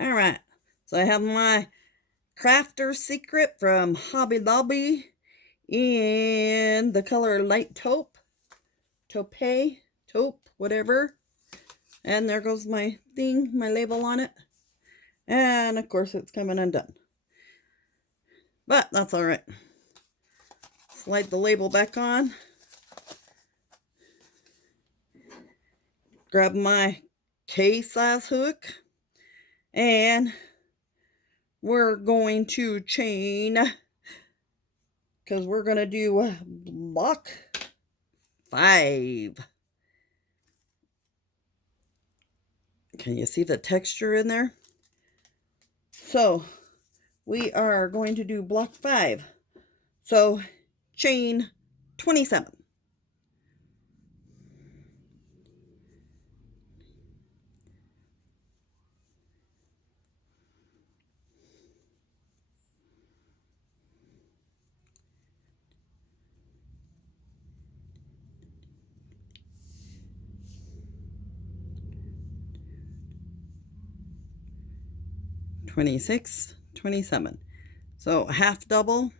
All right, so I have my Crafter Secret from Hobby Lobby in the color light taupe, taupe, whatever. And there goes my thing, my label on it. And of course it's coming undone. But that's all right. Slide the label back on. Grab my K-size hook. And we're going to chain, because we're going to do block 5. Can you see the texture in there? So we are going to do block 5. So chain 27. $26.27. So half double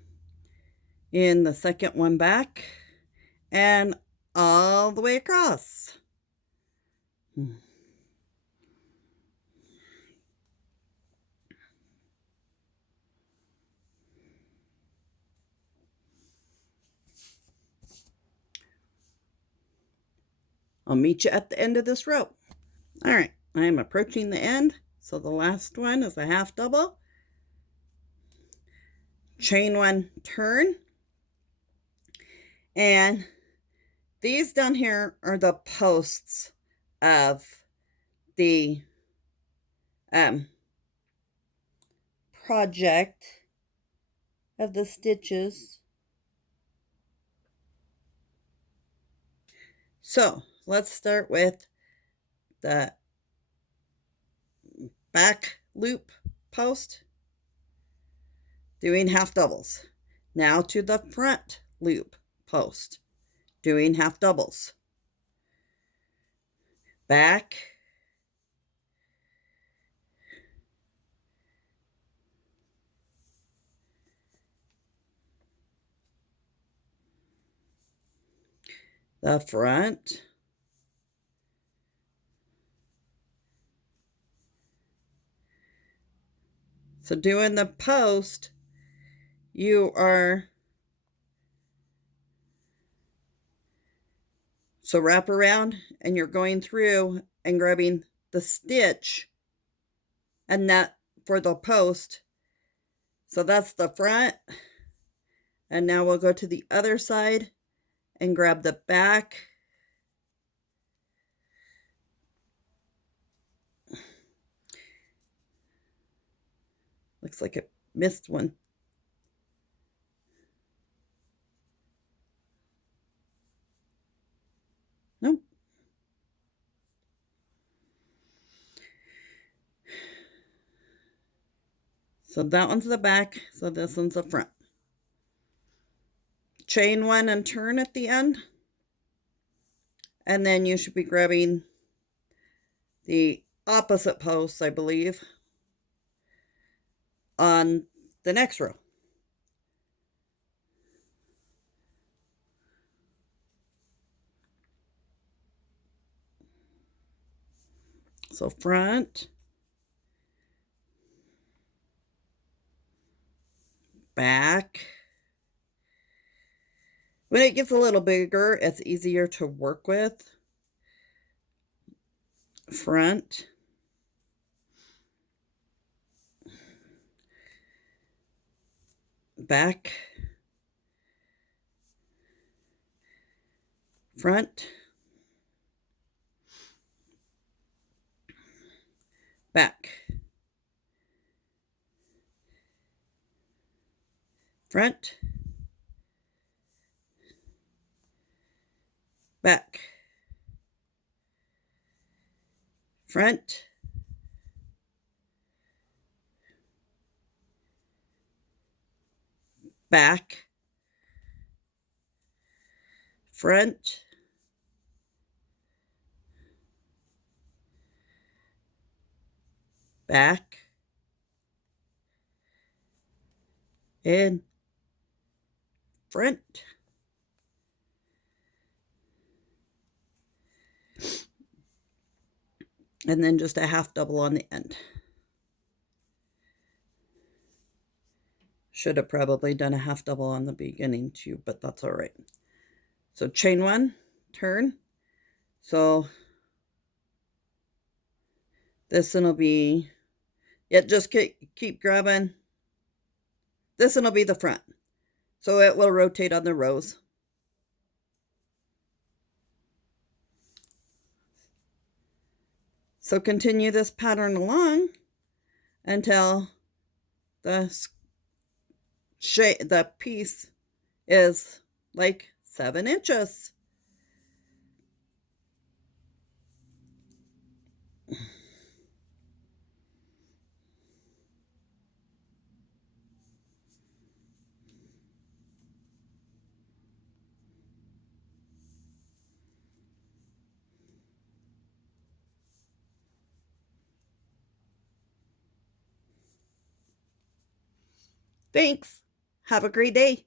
in the second one back and all the way across. I'll meet you at the end of this row. All right, I am approaching the end. So the last one is a half double. Chain 1, turn. And these down here are the posts of the project of the stitches. So let's start with the back loop post, doing half doubles. Now to the front loop post, doing half doubles. Back, the front, so doing the post, you are, so wrap around and you're going through and grabbing the stitch and that for the post. So that's the front. And now we'll go to the other side and grab the back. Looks like it missed one. Nope. So that one's the back, so this one's the front. Chain 1 and turn at the end. And then you should be grabbing the opposite posts, I believe, on the next row. So front, back. When it gets a little bigger, it's easier to work with. Front, back, front, back, front, back, front, back, front, back, and front. And then just a half double on the end. Should have probably done a half double on the beginning too, but that's all right. So chain one, turn. So this one will be, just keep grabbing. This one will be the front. So it will rotate on the rows. So continue this pattern along until the piece is like 7 inches. Thanks. Have a great day.